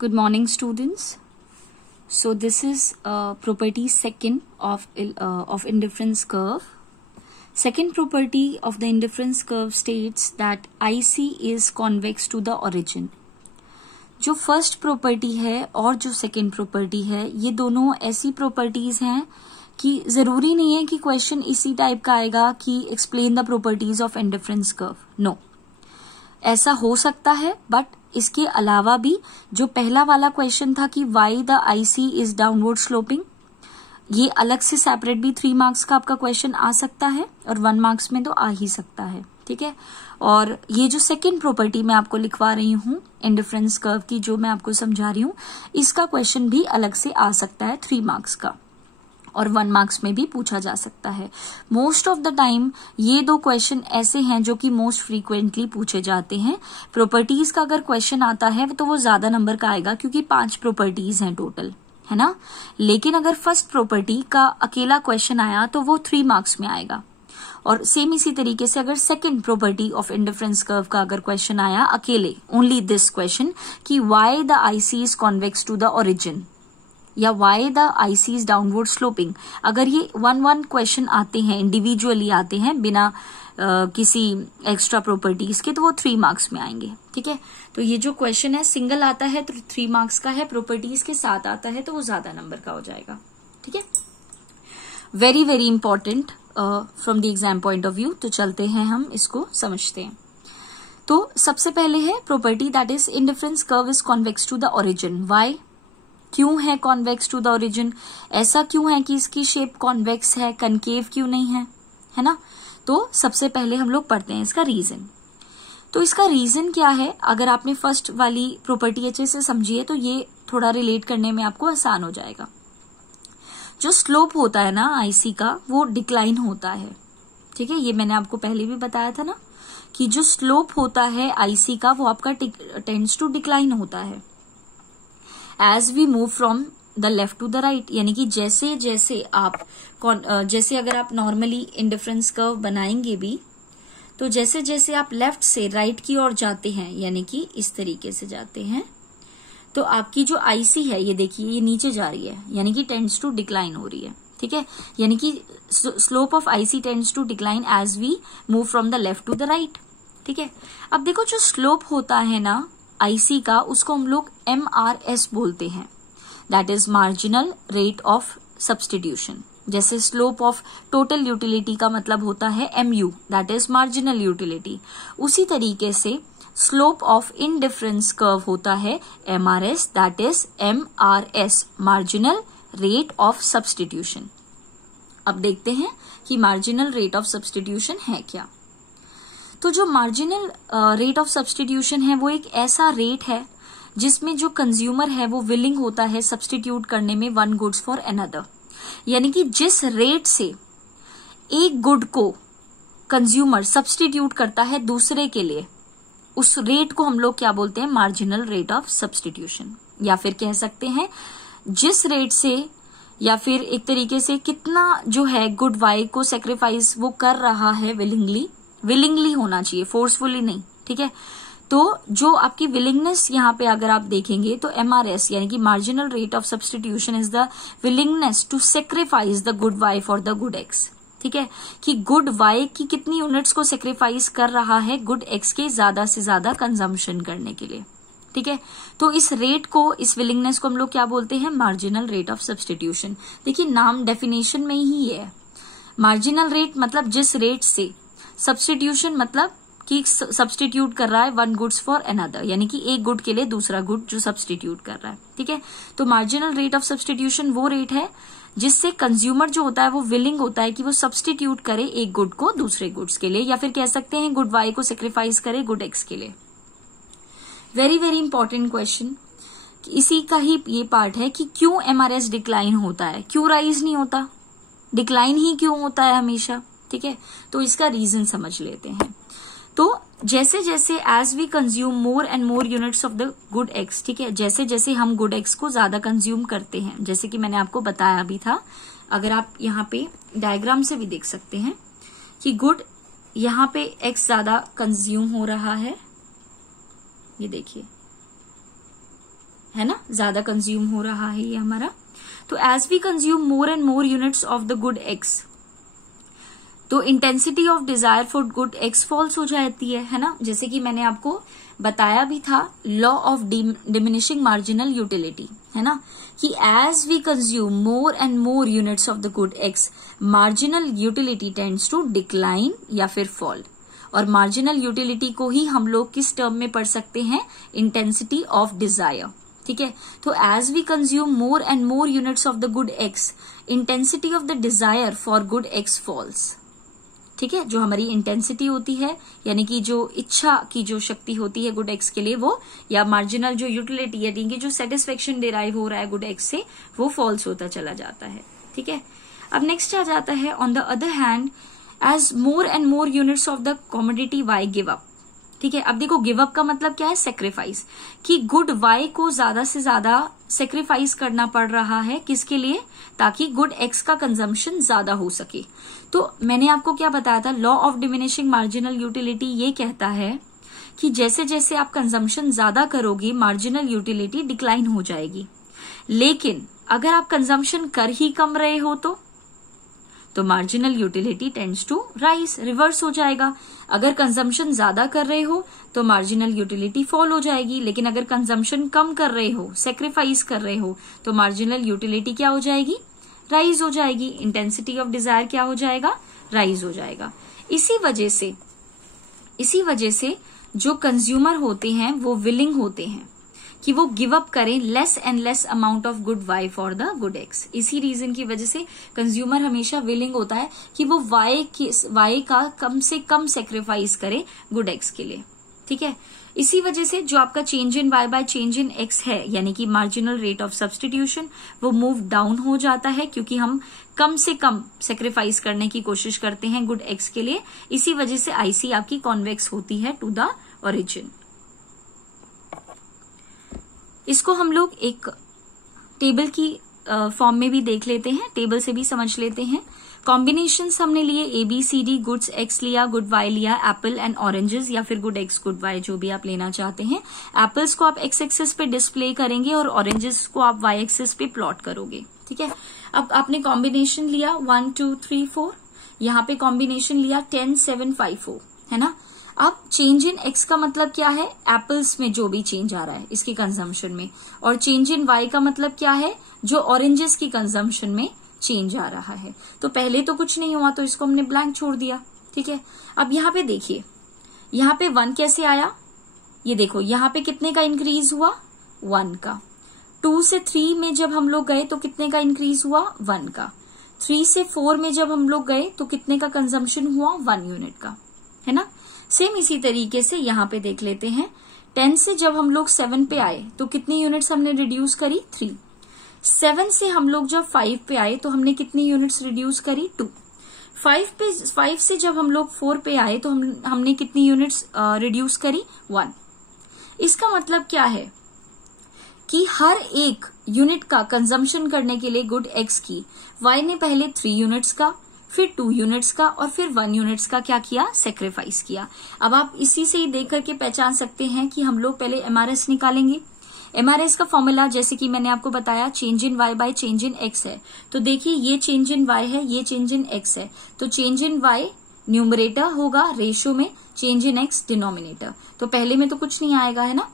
Good morning, students. So this is property second of indifference curve. Second property of the indifference curve states that IC is convex to the origin. जो first property है और जो second property है, ये दोनों ऐसी properties हैं कि जरूरी नहीं है कि क्वेश्चन इसी टाइप का आएगा कि explain the properties of indifference curve. No, ऐसा हो सकता है, बट इसके अलावा भी जो पहला वाला क्वेश्चन था कि why the IC is downward sloping, ये अलग से सेपरेट भी 3 मार्क्स का आपका क्वेश्चन आ सकता है और 1 मार्क्स में तो आ ही सकता है. ठीक है. और ये जो सेकंड प्रॉपर्टी मैं आपको लिखवा रही हूँ इंडिफरेंस कर्व की, जो मैं आपको समझा रही हूँ, इसका क्वेश्चन भी अलग से आ सकता है 3 मार्क्स का और 1 मार्क्स में भी पूछा जा सकता है. मोस्ट ऑफ द टाइम ये दो क्वेश्चन ऐसे हैं जो कि मोस्ट फ्रीक्वेंटली पूछे जाते हैं. प्रॉपर्टीज का अगर क्वेश्चन आता है तो वो ज्यादा नंबर का आएगा क्योंकि 5 प्रॉपर्टीज हैं टोटल, है ना. लेकिन अगर फर्स्ट प्रॉपर्टी का अकेला क्वेश्चन आया तो वो 3 मार्क्स में आएगा. और सेम इसी तरीके से अगर second property of indifference curve का अगर क्वेश्चन आया अकेले, ओनली दिस क्वेश्चन कि why the IC is convex to the origin या why the IC is downward sloping, अगर ये 1 क्वेश्चन आते हैं, इंडिविजुअली आते हैं बिना किसी एक्स्ट्रा प्रॉपर्टीज के, तो वो 3 मार्क्स में आएंगे. ठीक है. तो ये जो क्वेश्चन है सिंगल आता है तो 3 मार्क्स का है, प्रॉपर्टीज के साथ आता है तो वो ज्यादा नंबर का हो जाएगा. ठीक है. Very very important from the exam point of view. तो चलते हैं, हम इसको समझते हैं. तो सबसे पहले है property that is indifference curve is convex to the origin. Why, क्यों है कॉन्वेक्स टू द ओरिजिन, ऐसा क्यों है कि इसकी शेप कॉन्वेक्स है, कनकेव क्यों नहीं है, है ना. तो सबसे पहले हम लोग पढ़ते हैं इसका रीजन. तो इसका रीजन क्या है, अगर आपने फर्स्ट वाली प्रॉपर्टी अच्छे से समझी है तो ये थोड़ा रिलेट करने में आपको आसान हो जाएगा. जो स्लोप होता है ना आईसी का, वो डिक्लाइन होता है. ठीक है. ये मैंने आपको पहले भी बताया था ना कि जो स्लोप होता है आईसी का वो आपका टेंड्स टू डिक्लाइन होता है as we move from the left to the right. यानी कि जैसे जैसे आप जैसे अगर आप नॉर्मली इंडिफरेंस कर्व बनाएंगे भी, तो जैसे जैसे आप लेफ्ट से राइट की ओर जाते हैं, यानी कि इस तरीके से जाते हैं, तो आपकी जो आईसी है ये देखिए ये नीचे जा रही है, यानी कि टेंड्स टू डिक्लाइन हो रही है. ठीक है. यानी कि slope of IC tends to decline as we move from the left to the right. ठीक है. अब देखो, जो स्लोप होता है ना आईसी का, उसको हम लोग MRS बोलते हैं, that is marginal rate of substitution. जैसे स्लोप ऑफ टोटल यूटिलिटी का मतलब होता है MU, that is marginal utility. उसी तरीके से स्लोप ऑफ इंडिफरेंस कर्व होता है MRS, that is MRS, marginal rate of substitution. अब देखते हैं कि मार्जिनल रेट ऑफ सब्सटीट्यूशन है क्या. तो जो मार्जिनल रेट ऑफ सब्सटीट्यूशन है वो एक ऐसा रेट है जिसमें जो कंज्यूमर है वो विलिंग होता है सब्सटीट्यूट करने में वन गुड्स फॉर अनदर. यानी कि जिस रेट से एक गुड को कंज्यूमर सब्सटीट्यूट करता है दूसरे के लिए, उस रेट को हम लोग क्या बोलते हैं, मार्जिनल रेट ऑफ सब्सटीट्यूशन. या फिर कह सकते हैं जिस रेट से, या फिर एक तरीके से कितना जो है गुड वाई को सेक्रीफाइस वो कर रहा है विलिंगली होना चाहिए, फोर्सफुली नहीं. ठीक है. तो जो आपकी विलिंगनेस यहाँ पे अगर आप देखेंगे तो MRS यानी कि marginal rate of substitution is the willingness to sacrifice the good Y for the good X. ठीक है. कि गुड वाई की कितनी यूनिट्स को सेक्रीफाइस कर रहा है गुड एक्स के ज्यादा से ज्यादा कंजम्पशन करने के लिए. ठीक है. तो इस रेट को, इस विलिंगनेस को हम लोग क्या बोलते हैं, मार्जिनल रेट ऑफ सब्सटीट्यूशन. देखिए नाम डेफिनेशन में ही है. मार्जिनल रेट मतलब जिस रेट से, सब्सटीट्यूशन मतलब कि सब्सटीट्यूट कर रहा है वन गुड्स फॉर अनदर, यानी कि एक गुड के लिए दूसरा गुड जो सब्सटीट्यूट कर रहा है. ठीक है. तो मार्जिनल रेट ऑफ सब्सटीट्यूशन वो रेट है जिससे कंज्यूमर जो होता है वो विलिंग होता है कि वो सब्सटीट्यूट करे एक गुड को दूसरे गुड्स के लिए, या फिर कह सकते हैं गुड वाई को सेक्रीफाइस करे गुड एक्स के लिए. Very very important question. इसी का ही ये पार्ट है कि क्यों MRS डिक्लाइन होता है, क्यों राइज नहीं होता, डिक्लाइन ही क्यों होता है हमेशा. ठीक है. तो इसका रीजन समझ लेते हैं. तो जैसे जैसे as we consume more and more units of the good X, ठीक है, जैसे जैसे हम गुड एक्स को ज्यादा कंज्यूम करते हैं, जैसे कि मैंने आपको बताया भी था, अगर आप यहाँ पे डायग्राम से भी देख सकते हैं कि गुड यहाँ पे एक्स ज्यादा कंज्यूम हो रहा है, ये देखिए है ना, ज्यादा कंज्यूम हो रहा है ये हमारा। तो as we consume more and more units of the good X, तो intensity of desire for good X falls हो जाती है ना, जैसे कि मैंने आपको बताया भी था law of diminishing marginal utility, है ना, कि as we consume more and more units of the good X marginal utility tends to decline या फिर फॉल। और मार्जिनल यूटिलिटी को ही हम लोग किस टर्म में पढ़ सकते हैं, इंटेंसिटी ऑफ डिजायर, ठीक है। तो as we consume more and more units of the good X, intensity of the desire for good X falls, ठीक है। जो हमारी इंटेंसिटी होती है, यानी कि जो इच्छा की जो शक्ति होती है गुड एक्स के लिए, वो, या मार्जिनल जो यूटिलिटी है, यानी कि जो सेटिस्फेक्शन डिराइव हो रहा है गुड एक्स से, वो फॉल्स होता चला जाता है, ठीक है। अब नेक्स्ट आ जाता है on the other hand, as more and more units of the commodity Y give up, ठीक है। अब देखो गिव अप का मतलब क्या है, सेक्रीफाइस, कि गुड वाई को ज्यादा से ज्यादा सेक्रीफाइस करना पड़ रहा है, किसके लिए, ताकि गुड एक्स का कंजम्पशन ज्यादा हो सके। तो मैंने आपको क्या बताया था, law of diminishing marginal utility ये कहता है कि जैसे जैसे आप कंजम्पशन ज्यादा करोगे मार्जिनल यूटिलिटी डिक्लाइन हो जाएगी, लेकिन अगर आप कंजम्पशन कर ही कम रहे हो तो marginal utility tends to rise, reverse हो जाएगा। अगर कंजम्पशन ज्यादा कर रहे हो तो मार्जिनल यूटिलिटी फॉल हो जाएगी, लेकिन अगर कंजम्पशन कम कर रहे हो, सेक्रीफाइस कर रहे हो, तो मार्जिनल यूटिलिटी क्या हो जाएगी, राइज हो जाएगी। इंटेंसिटी ऑफ डिजायर क्या हो जाएगा, राइज हो जाएगा। इसी वजह से जो कंज्यूमर होते हैं वो विलिंग होते हैं कि वो गिव अप करें less and less amount of good Y for the good X. इसी रीजन की वजह से कंज्यूमर हमेशा विलिंग होता है कि वो वाई का कम से कम सेक्रीफाइस करे गुड एक्स के लिए, ठीक है। इसी वजह से जो आपका change in Y by change in X है, यानी कि मार्जिनल रेट ऑफ सब्सटीट्यूशन, वो मूव डाउन हो जाता है, क्योंकि हम कम से कम सेक्रीफाइस करने की कोशिश करते हैं गुड एक्स के लिए। इसी वजह से आईसी आपकी कॉन्वेक्स होती है टू द ओरिजिन। इसको हम लोग एक टेबल की फॉर्म में भी देख लेते हैं, टेबल से भी समझ लेते हैं। कॉम्बिनेशंस हमने लिए ABCD, गुड्स एक्स लिया, गुड वाई लिया, एप्पल एंड ऑरेंजेस, या फिर गुड एक्स गुड वाई, जो भी आप लेना चाहते हैं। एप्पल्स को आप एक्स एक्सिस पे डिस्प्ले करेंगे और ऑरेंजेस को आप वाई एक्सिस पे प्लॉट करोगे, ठीक है। अब आपने कॉम्बिनेशन लिया 1 2 3 4, यहाँ पे कॉम्बिनेशन लिया 10 7 5 4, है ना। अब चेंज इन एक्स का मतलब क्या है, एप्पल्स में जो भी चेंज आ रहा है इसकी कंजम्पशन में, और चेंज इन वाई का मतलब क्या है, जो ऑरेंजेस की कंजम्पशन में चेंज आ रहा है। तो पहले तो कुछ नहीं हुआ तो इसको हमने ब्लैंक छोड़ दिया, ठीक है। अब यहाँ पे देखिए, यहाँ पे 1 कैसे आया, ये देखो यहाँ पे कितने का इंक्रीज हुआ, 1 का। 2 से 3 में जब हम लोग गए तो कितने का इंक्रीज हुआ, 1 का। 3 से 4 में जब हम लोग गए तो कितने का कंजम्पशन हुआ, 1 यूनिट का, है ना। सेम इसी तरीके से यहाँ पे देख लेते हैं, 10 से जब हम लोग 7 पे आए तो कितनी यूनिट्स हमने रिड्यूस करी, 3। 7 से हम लोग जब 5 पे आए तो हमने कितनी यूनिट्स रिड्यूस करी, 2। 5 से जब हम लोग 4 पे आए तो हमने कितनी यूनिट्स रिड्यूस करी, 1। इसका मतलब क्या है कि हर एक यूनिट का कंजम्पशन करने के लिए गुड एक्स की वाई ने पहले 3 यूनिट्स का, फिर 2 यूनिट्स का और फिर 1 यूनिट्स का क्या किया, सेक्रीफाइस किया। अब आप इसी से ही देख करके पहचान सकते हैं कि हम लोग पहले एमआरएस निकालेंगे। एमआरएस का फॉर्मूला जैसे कि मैंने आपको बताया change in Y by change in X है। तो देखिए ये चेंज इन वाई है, ये चेंज इन एक्स है, तो चेंज इन वाई न्यूमरेटर होगा रेशियो में, चेंज इन एक्स डिनोमिनेटर। तो पहले में तो कुछ नहीं आएगा, है ना।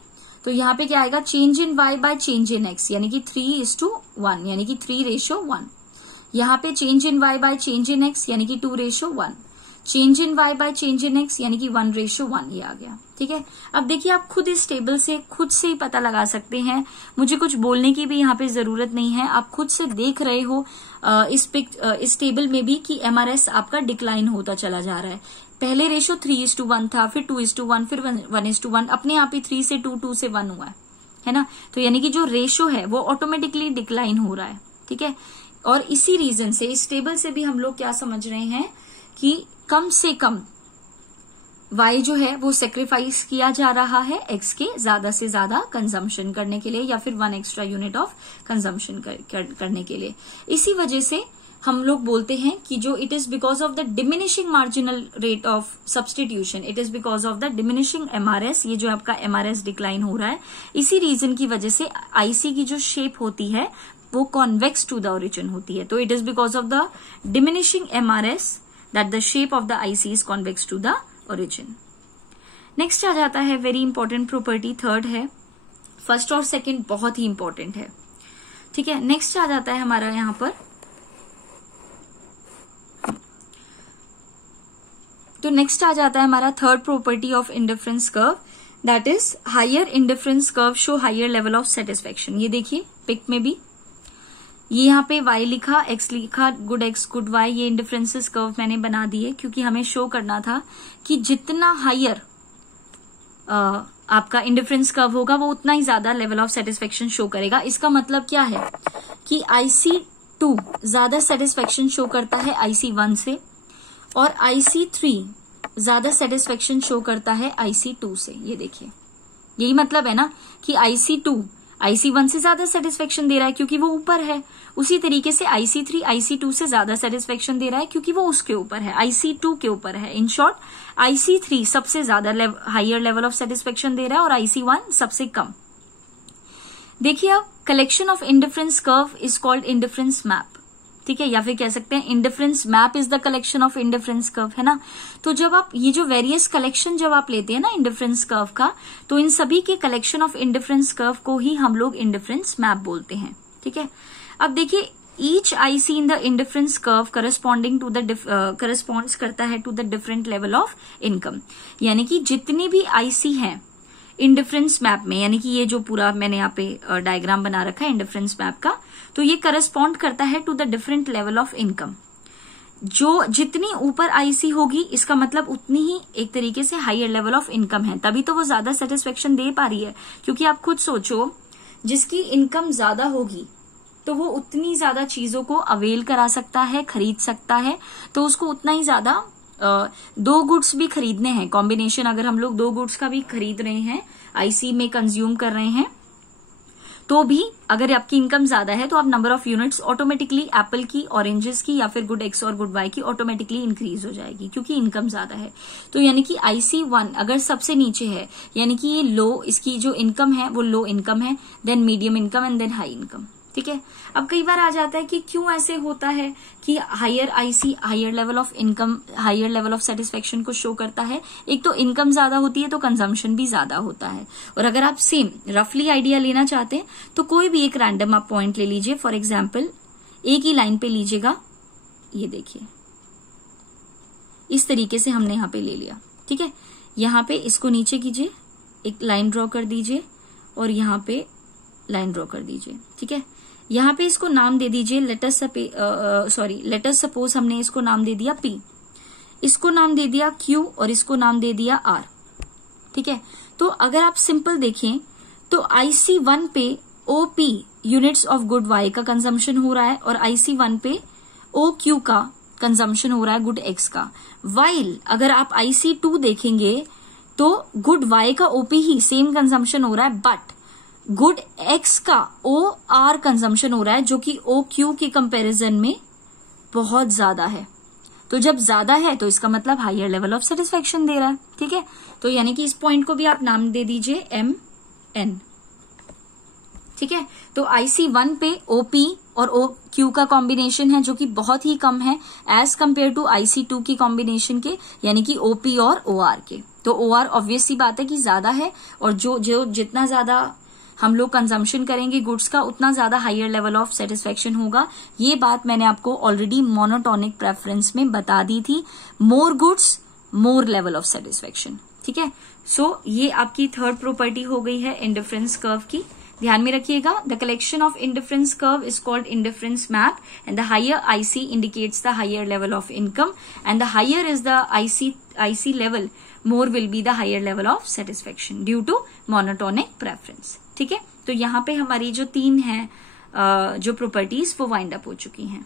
तो यहाँ पे क्या आएगा, change in Y by change in X, यानी कि 3:1, यानी कि 3:1। यहाँ पे change in Y by change in X यानी कि 2:1, change in Y by change in X यानी कि 1:1, ये आ गया, ठीक है। अब देखिए आप खुद इस टेबल से खुद से ही पता लगा सकते हैं, मुझे कुछ बोलने की भी यहाँ पे जरूरत नहीं है, आप खुद से देख रहे हो इस टेबल में भी कि एमआरएस आपका डिक्लाइन होता चला जा रहा है। पहले रेशो 3:1 था, फिर 2:1, फिर 1:1, अपने आप ही 3 से 2, 2 से 1 हुआ है ना। तो यानी कि जो रेशो है वो ऑटोमेटिकली डिक्लाइन हो रहा है, ठीक है। और इसी रीजन से इस टेबल से भी हम लोग क्या समझ रहे हैं कि कम से कम y जो है वो सेक्रीफाइस किया जा रहा है x के ज्यादा से ज्यादा कंजम्पशन करने के लिए, या फिर 1 एक्स्ट्रा यूनिट ऑफ कंजम्पशन करने के लिए। इसी वजह से हम लोग बोलते हैं कि जो it is because of the diminishing marginal rate of substitution, it is because of the diminishing MRS, ये जो आपका एमआरएस डिक्लाइन हो रहा है, इसी रीजन की वजह से आईसी की जो शेप होती है वो कॉन्वेक्स टू द ओरिजिन होती है। तो it is because of the diminishing MRS that the shape of the IC is convex to the origin. Next आ जाता है वेरी इंपॉर्टेंट प्रॉपर्टी, थर्ड है, फर्स्ट और सेकेंड बहुत ही इंपॉर्टेंट है, ठीक है। नेक्स्ट आ जाता है हमारा यहां पर, तो नेक्स्ट आ जाता है हमारा third property of indifference curve, that is higher indifference curve show higher level of satisfaction. ये देखिए पिक में भी ये यहाँ पे y लिखा, x लिखा, गुड x गुड y, ये इंडिफरेंसेस कर्व मैंने बना दिए क्योंकि हमें शो करना था कि जितना हायर आपका इंडिफरेंस कर्व होगा वो उतना ही ज्यादा लेवल ऑफ सेटिस्फेक्शन शो करेगा। इसका मतलब क्या है कि IC2 ज्यादा सेटिस्फेक्शन शो करता है IC1 से, और IC3 ज्यादा सेटिस्फेक्शन शो करता है IC2 से। ये देखिए, यही मतलब है ना कि IC2 IC1 से ज्यादा सेटिस्फेक्शन दे रहा है क्योंकि वो ऊपर है, उसी तरीके से IC3 IC2 से ज्यादा सेटिस्फेक्शन दे रहा है क्योंकि वो उसके ऊपर है, IC2 के ऊपर है। इन शॉर्ट IC3 सबसे ज्यादा हायर लेवल ऑफ सेटिस्फेक्शन दे रहा है और IC1 सबसे कम। देखिए अब collection of indifference curve is called indifference map, ठीक है, या फिर कह सकते हैं indifference map is the collection of indifference curve, है ना। तो जब आप ये जो वेरियस कलेक्शन जब आप लेते हैं ना इंडिफरेंस कर्व का, तो इन सभी के कलेक्शन ऑफ इंडिफरेंस कर्व को ही हम लोग इंडिफरेंस मैप बोलते हैं, ठीक है। अब देखिए each IC in the indifference curve corresponding to the corresponds करता है to the different level of income, यानी कि जितनी भी आईसी हैं इंडिफरेंस मैप में, यानी कि ये जो पूरा मैंने यहाँ पे डायग्राम बना रखा है इंडिफरेंस मैप का, तो ये करस्पॉन्ड करता है to the different level of income. जो जितनी ऊपर आईसी होगी इसका मतलब उतनी ही एक तरीके से हायर लेवल ऑफ इनकम है, तभी तो वो ज्यादा सेटिस्फेक्शन दे पा रही है। क्योंकि आप खुद सोचो, जिसकी इनकम ज्यादा होगी तो वो उतनी ज्यादा चीजों को अवेल करा सकता है, खरीद सकता है, तो उसको उतना ही ज्यादा दो गुड्स भी खरीदने हैं, कॉम्बिनेशन अगर हम लोग दो गुड्स का भी खरीद रहे हैं, आईसी में कंज्यूम कर रहे हैं, तो भी अगर आपकी इनकम ज्यादा है तो आप number of units automatically Apple की, ऑरेंजेस की या फिर गुड एक्स और गुड वाई की ऑटोमेटिकली इंक्रीज हो जाएगी क्योंकि इनकम ज्यादा है। तो यानी कि IC1 अगर सबसे नीचे है, यानी कि ये लो, इसकी जो इनकम है वो लो इनकम है, then medium income and then high income, ठीक है। अब कई बार आ जाता है कि क्यों ऐसे होता है कि higher IC higher level of income, higher level of satisfaction को शो करता है। एक तो इनकम ज्यादा होती है तो कंजम्पशन भी ज्यादा होता है। और अगर आप सेम रफली आइडिया लेना चाहते हैं तो कोई भी एक रैंडम आप पॉइंट ले लीजिए, फॉर एग्जाम्पल एक ही लाइन पे लीजिएगा, ये देखिए इस तरीके से हमने यहाँ पे ले लिया, ठीक है। यहाँ पे इसको नीचे कीजिए, एक लाइन ड्रॉ कर दीजिए और यहाँ पे लाइन ड्रॉ कर दीजिए, ठीक है। यहाँ पे इसको नाम दे दीजिए, लेटस सपोज हमने इसको नाम दे दिया P, इसको नाम दे दिया Q और इसको नाम दे दिया R, ठीक है। तो अगर आप सिंपल देखें तो IC1 पे OP units of good Y का कंजम्पशन हो रहा है और IC1 पे OQ का कंजम्पशन हो रहा है गुड X का। वाइल अगर आप IC2 देखेंगे तो गुड Y का OP ही सेम कंजम्पशन हो रहा है, बट गुड X का OR कंजम्पशन हो रहा है जो कि OQ की कंपैरिजन में बहुत ज्यादा है। तो जब ज्यादा है तो इसका मतलब हायर लेवल ऑफ सेटिस्फेक्शन दे रहा है, ठीक है। तो यानी कि इस पॉइंट को भी आप नाम दे दीजिए MN, ठीक है। तो IC1 पे OP और OQ का कॉम्बिनेशन है जो कि बहुत ही कम है एज कंपेयर टू IC2 की कॉम्बिनेशन के, यानी कि OP और OR के। तो OR ऑब्वियस सी बात है कि ज्यादा है और जो जितना ज्यादा हम लोग कंजम्पशन करेंगे गुड्स का उतना ज्यादा हायर लेवल ऑफ सेटिस्फेक्शन होगा। ये बात मैंने आपको ऑलरेडी मोनोटोनिक प्रेफरेंस में बता दी थी, more goods more level of satisfaction, ठीक है। सो ये आपकी थर्ड प्रॉपर्टी हो गई है इंडिफरेंस कर्व की, ध्यान में रखिएगा। The collection of indifference curve is called indifference map and the higher IC indicates the higher level of income and the higher is the IC level, more will be the higher level of satisfaction due to monotonic preference, ठीक है। तो यहाँ पे हमारी जो तीन है जो प्रॉपर्टीज वो वाइंड अप हो चुकी हैं।